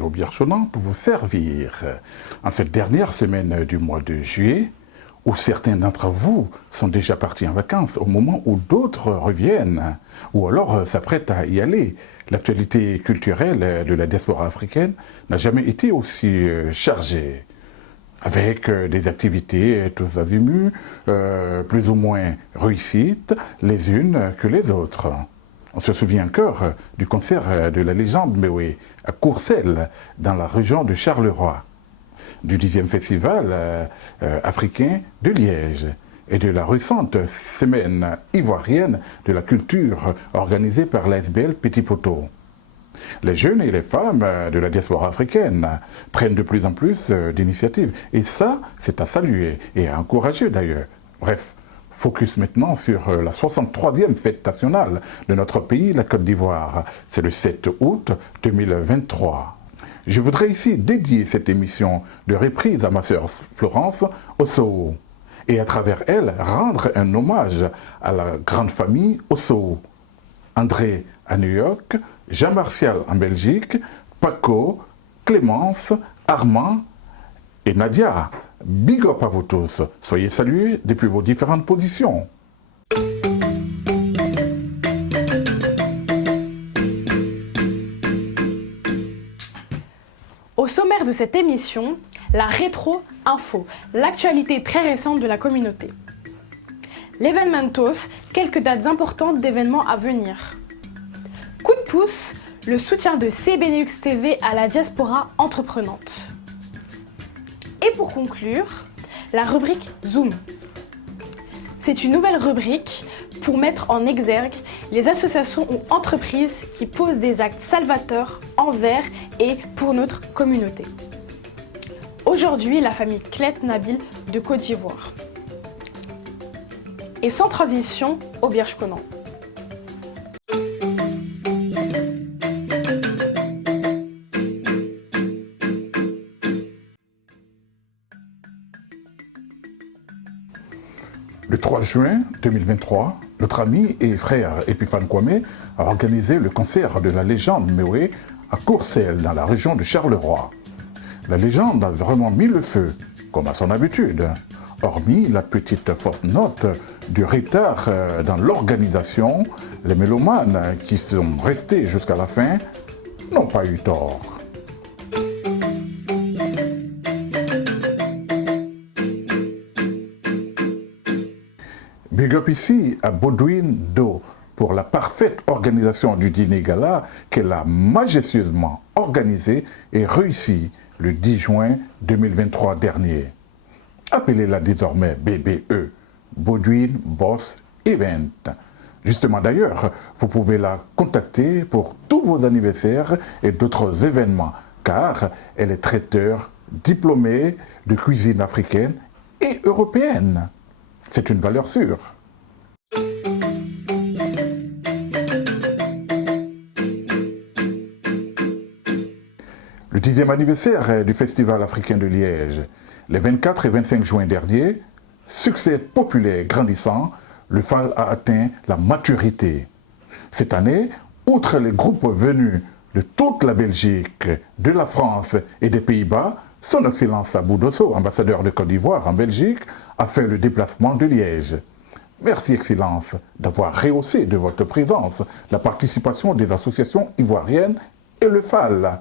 Obiarchonan pour vous servir en cette dernière semaine du mois de juillet où certains d'entre vous sont déjà partis en vacances au moment où d'autres reviennent ou alors s'apprêtent à y aller. L'actualité culturelle de la diaspora africaine n'a jamais été aussi chargée, avec des activités tous azimuts, plus ou moins réussites les unes que les autres. On se souvient encore du concert de la légende Méoué à Courcelles, dans la région de Charleroi, du 10e festival africain de Liège et de la récente semaine ivoirienne de la culture organisée par l'ASBL Petit Poteau. Les jeunes et les femmes de la diaspora africaine prennent de plus en plus d'initiatives. Et ça, c'est à saluer et à encourager d'ailleurs. Bref, focus maintenant sur la 63e fête nationale de notre pays, la Côte d'Ivoire. C'est le 7 août 2023. Je voudrais ici dédier cette émission de reprise à ma sœur Florence Osso et à travers elle rendre un hommage à la grande famille Osso. André à New York, Jean-Martial en Belgique, Paco, Clémence, Armand et Nadia. Big up à vous tous. Soyez salués depuis vos différentes positions. Au sommaire de cette émission, la rétro-info, l'actualité très récente de la communauté. L'événementos, quelques dates importantes d'événements à venir. Coup de pouce, le soutien de CBenelux TV à la diaspora entreprenante. Et pour conclure, la rubrique Zoom. C'est une nouvelle rubrique pour mettre en exergue les associations ou entreprises qui posent des actes salvateurs envers et pour notre communauté. Aujourd'hui, la famille Clet Nabil de Côte d'Ivoire. Et sans transition, Obiarchonan. Le 3 juin 2023, notre ami et frère Epiphane Kwame a organisé le concert de la légende Méoué à Courcelles, dans la région de Charleroi. La légende a vraiment mis le feu, comme à son habitude, hormis la petite fausse note du retard dans l'organisation. Les mélomanes qui sont restés jusqu'à la fin n'ont pas eu tort. Big up ici à Baudouine Do pour la parfaite organisation du dîner gala qu'elle a majestueusement organisé et réussi le 10 juin 2023 dernier. Appelez-la désormais BBE, Baudouine Boss Event. Justement d'ailleurs, vous pouvez la contacter pour tous vos anniversaires et d'autres événements, car elle est traiteur diplômée de cuisine africaine et européenne. C'est une valeur sûre. Le 10e anniversaire du Festival africain de Liège, les 24 et 25 juin dernier, succès populaire grandissant, le FAL a atteint la maturité. Cette année, outre les groupes venus de toute la Belgique, de la France et des Pays-Bas, Son Excellence Abou Dosso, ambassadeur de Côte d'Ivoire en Belgique, a fait le déplacement de Liège. Merci Excellence d'avoir rehaussé de votre présence la participation des associations ivoiriennes et le FAL.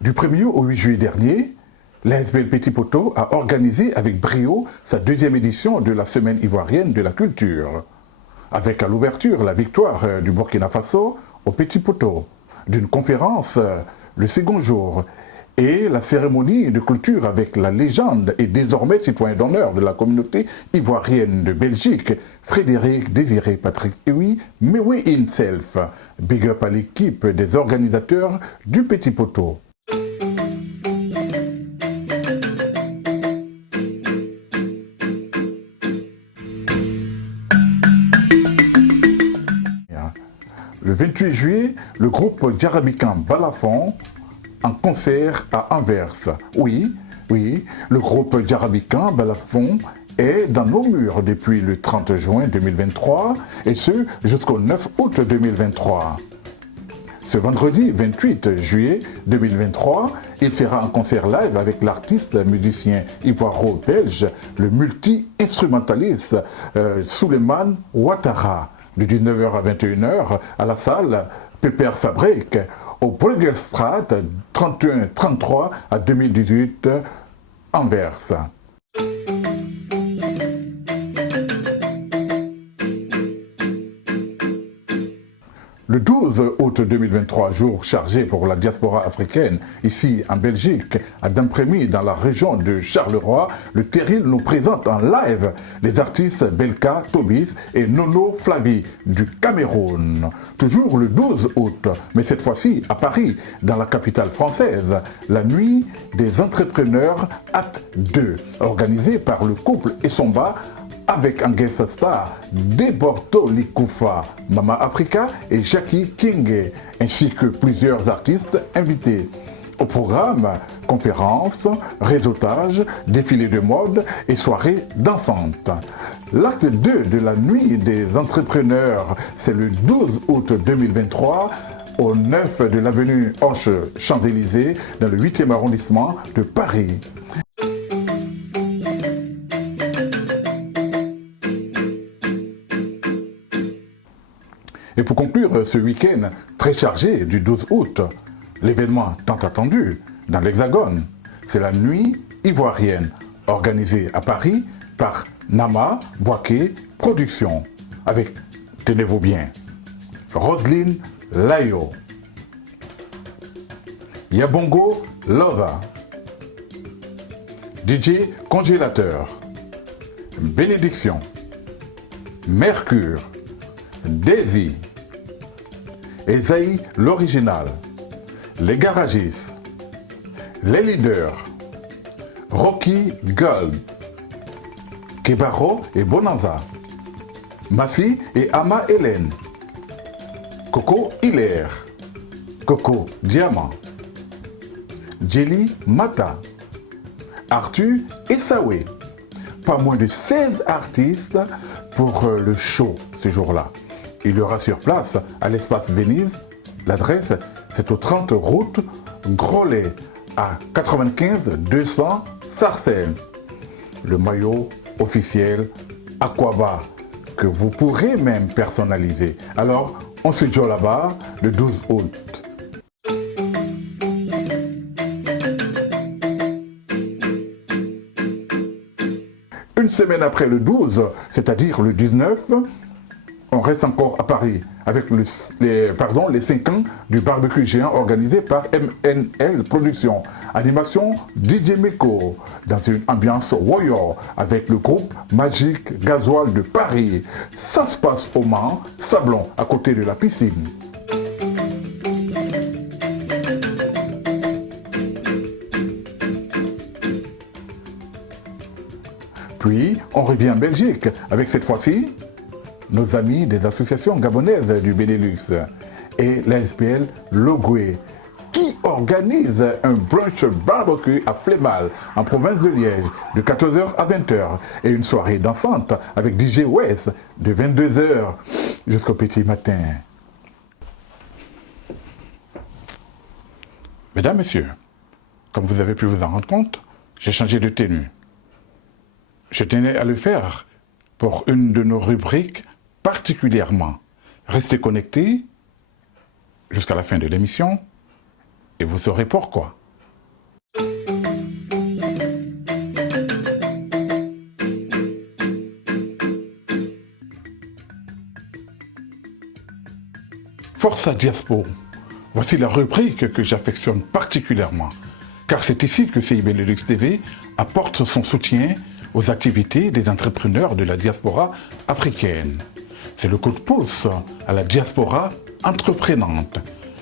Du 1er au 8 juillet dernier, l'ASBL Petit Poteau a organisé avec brio sa deuxième édition de la Semaine ivoirienne de la culture, avec à l'ouverture la victoire du Burkina Faso au Petit Poteau, d'une conférence le second jour et la cérémonie de clôture avec la légende et désormais citoyen d'honneur de la communauté ivoirienne de Belgique, Frédéric Désiré Patrick Ewi, Méoué himself. Big up à l'équipe des organisateurs du Petit Poteau. Le 28 juillet, le groupe Djarabican Balafon en concert à Anvers. Oui, le groupe Djarabican Balafon est dans nos murs depuis le 30 juin 2023 et ce jusqu'au 9 août 2023. Ce vendredi 28 juillet 2023, il sera en concert live avec l'artiste musicien ivoiro-belge, le multi-instrumentaliste Souleymane Ouattara, de 19h à 21h à la salle Pepper Fabrique, au Bruggerstraat 31-33 à 2018 Anvers. Le 12 août 2023, jour chargé pour la diaspora africaine, ici en Belgique, à Dampremy, dans la région de Charleroi, le Terril nous présente en live les artistes Belka, Tobis et Nono Flavie du Cameroun. Toujours le 12 août, mais cette fois-ci à Paris, dans la capitale française, la nuit des entrepreneurs Acte 2, organisée par le couple Essomba, avec en guest star Deborto Likoufa, Mama Africa et Jackie King, ainsi que plusieurs artistes invités. Au programme, conférences, réseautage, défilés de mode et soirées dansantes. L'acte 2 de la nuit des entrepreneurs, c'est le 12 août 2023 au 9 de l'avenue Hoche Champs-Élysées dans le 8e arrondissement de Paris. Et pour conclure ce week-end très chargé du 12 août, l'événement tant attendu dans l'Hexagone, c'est la nuit ivoirienne organisée à Paris par Nama Boaké Productions avec, tenez-vous bien, Roselyne Layo, Yabongo Lova, DJ Congélateur, Bénédiction, Mercure, Daisy, Esaïe l'original, les garagistes, les leaders, Rocky Gold, Kebaro et Bonanza, Massi et Ama Hélène, Coco Hilaire, Coco Diamant, Jelly Mata, Arthur Essaoué. Pas moins de 16 artistes pour le show ce jour-là. Il y aura sur place à l'espace Venise. L'adresse, c'est au 30 route Groslay à 95 200 Sarcelles. Le maillot officiel Aquaba que vous pourrez même personnaliser. Alors, on se dit là-bas le 12 août. Une semaine après le 12, c'est-à-dire le 19, on reste encore à Paris avec les 5 ans du barbecue géant organisé par MNL Productions. Animation DJ Meko dans une ambiance warrior avec le groupe Magique Gasoil de Paris. Ça se passe au Mans, Sablon, à côté de la piscine. Puis, on revient en Belgique avec cette fois-ci nos amis des associations gabonaises du Benelux et la SPL Logoué qui organise un brunch barbecue à Flémal en province de Liège de 14h à 20h et une soirée dansante avec DJ West de 22h jusqu'au petit matin. Mesdames, Messieurs, comme vous avez pu vous en rendre compte, j'ai changé de tenue. Je tenais à le faire pour une de nos rubriques particulièrement. Restez connectés jusqu'à la fin de l'émission et vous saurez pourquoi. Forza Diaspo, voici la rubrique que j'affectionne particulièrement, car c'est ici que CI Benelux TV apporte son soutien aux activités des entrepreneurs de la diaspora africaine. C'est le coup de pouce à la diaspora entreprenante.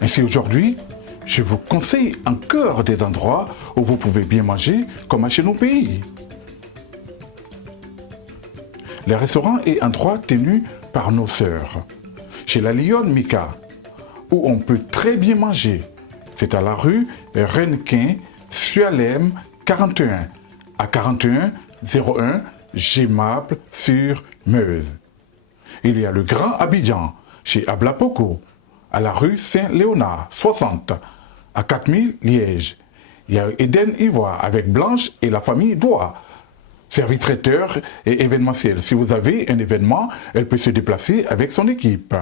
Ainsi aujourd'hui, je vous conseille encore des endroits où vous pouvez bien manger comme chez nos pays. Les restaurants et endroits tenus par nos sœurs. Chez la Lionne Mika, où on peut très bien manger. C'est à la rue Rennequin, Sualem 41, à 41 01 Genappe-sur-Meuse. Il y a le Grand Abidjan, chez Ablapoco, à la rue Saint-Léonard, 60, à 4000 Liège. Il y a Eden Ivoire avec Blanche et la famille Doua. Service traiteur et événementiel. Si vous avez un événement, elle peut se déplacer avec son équipe.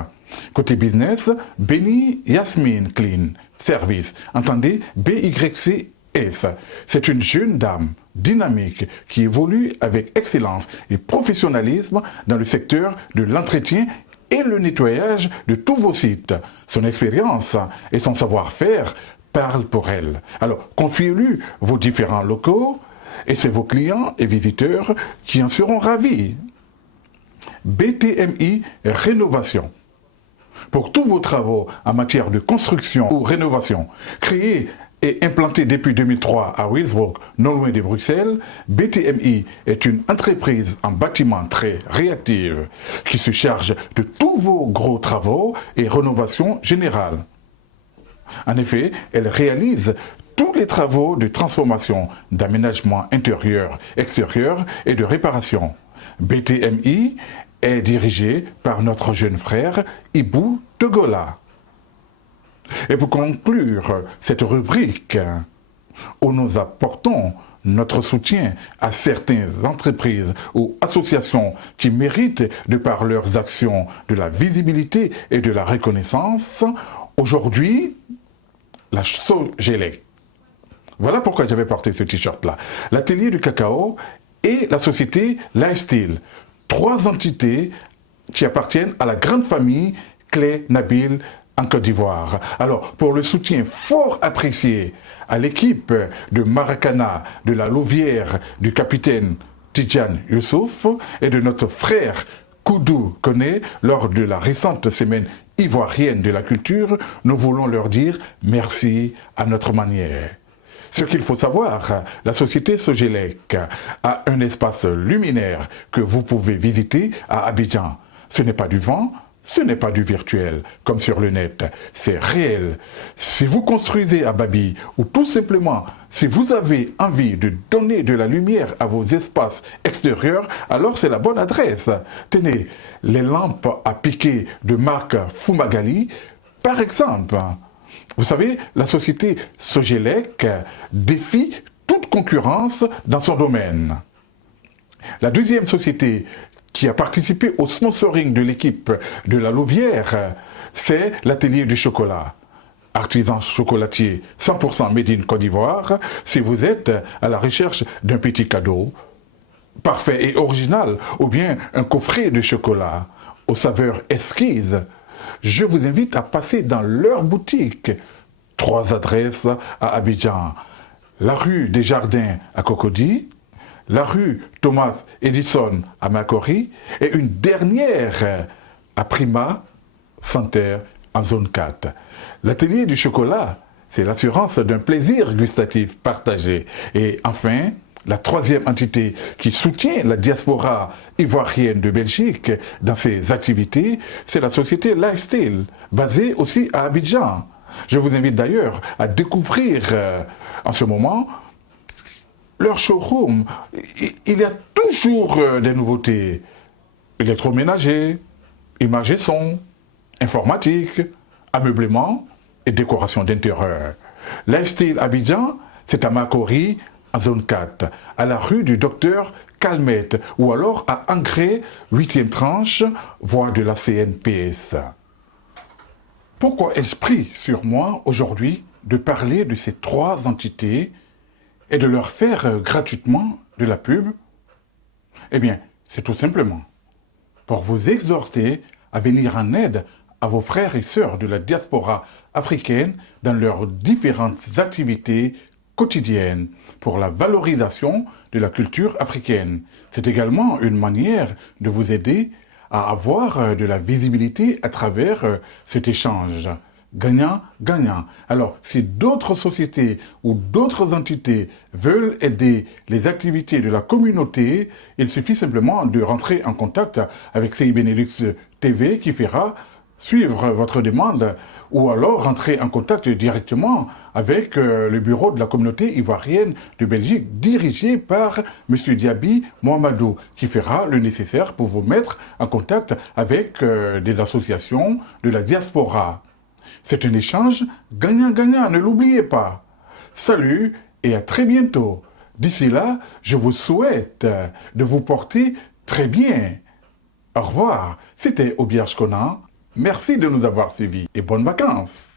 Côté business, Benny Yasmine Clean Service. Entendez BYCS. C'est une jeune dame dynamique qui évolue avec excellence et professionnalisme dans le secteur de l'entretien et le nettoyage de tous vos sites. Son expérience et son savoir-faire parlent pour elle. Alors, confiez-lui vos différents locaux et c'est vos clients et visiteurs qui en seront ravis. BTMI Rénovation. Pour tous vos travaux en matière de construction ou rénovation, créés et implantés depuis 2003 à Wilsbroek, non loin de Bruxelles, BTMI est une entreprise en bâtiment très réactive qui se charge de tous vos gros travaux et rénovations générales. En effet, elle réalise tous les travaux de transformation, d'aménagement intérieur, extérieur et de réparation. BTMI est dirigé par notre jeune frère Ibou Togola. Et pour conclure cette rubrique, où nous apportons notre soutien à certaines entreprises ou associations qui méritent, de par leurs actions, de la visibilité et de la reconnaissance, aujourd'hui, la Sogelec. Voilà pourquoi j'avais porté ce t-shirt-là. L'atelier du cacao et la société Lifestyle. 3 entités qui appartiennent à la grande famille Clé Nabil en Côte d'Ivoire. Alors, pour le soutien fort apprécié à l'équipe de Maracana, de la Louvière, du capitaine Tidjane Youssouf et de notre frère Koudou Koné, lors de la récente semaine ivoirienne de la culture, nous voulons leur dire merci à notre manière. Ce qu'il faut savoir, la société Sogelec a un espace luminaire que vous pouvez visiter à Abidjan. Ce n'est pas du vent, ce n'est pas du virtuel, comme sur le net, c'est réel. Si vous construisez à Babi, ou tout simplement, si vous avez envie de donner de la lumière à vos espaces extérieurs, alors c'est la bonne adresse. Tenez, les lampes à piquer de marque Fumagali, par exemple. Vous savez, la société Sogelec défie toute concurrence dans son domaine. La deuxième société qui a participé au sponsoring de l'équipe de la Louvière, c'est l'atelier du chocolat. Artisan chocolatier 100% made in Côte d'Ivoire, si vous êtes à la recherche d'un petit cadeau parfait et original, ou bien un coffret de chocolat aux saveurs exquises, je vous invite à passer dans leur boutique. 3 adresses à Abidjan. La rue des Jardins à Cocody, la rue Thomas Edison à Makori et une dernière à Prima Center en zone 4. L'atelier du chocolat, c'est l'assurance d'un plaisir gustatif partagé. Et enfin, la 3e entité qui soutient la diaspora ivoirienne de Belgique dans ses activités, c'est la société Lifestyle, basée aussi à Abidjan. Je vous invite d'ailleurs à découvrir en ce moment leur showroom. Il y a toujours des nouveautés. Électroménager, images et son, informatique, ameublement et décoration d'intérieur. Lifestyle Abidjan, c'est à Makori, en zone 4, à la rue du docteur Calmette, ou alors à Angré, 8e tranche, voie de la CNPS. Pourquoi ai-je pris sur moi aujourd'hui de parler de ces 3 entités et de leur faire gratuitement de la pub? Eh bien, c'est tout simplement pour vous exhorter à venir en aide à vos frères et sœurs de la diaspora africaine dans leurs différentes activités quotidiennes pour la valorisation de la culture africaine. C'est également une manière de vous aider à avoir de la visibilité à travers cet échange. Gagnant-gagnant. Alors, si d'autres sociétés ou d'autres entités veulent aider les activités de la communauté, il suffit simplement de rentrer en contact avec CI Benelux TV qui fera suivre votre demande ou alors rentrer en contact directement avec le bureau de la communauté ivoirienne de Belgique dirigé par M. Diaby Mohamedou qui fera le nécessaire pour vous mettre en contact avec des associations de la diaspora. C'est un échange gagnant-gagnant, ne l'oubliez pas. Salut et à très bientôt. D'ici là, je vous souhaite de vous porter très bien. Au revoir, c'était Aubiage Conan. Merci de nous avoir suivis et bonnes vacances.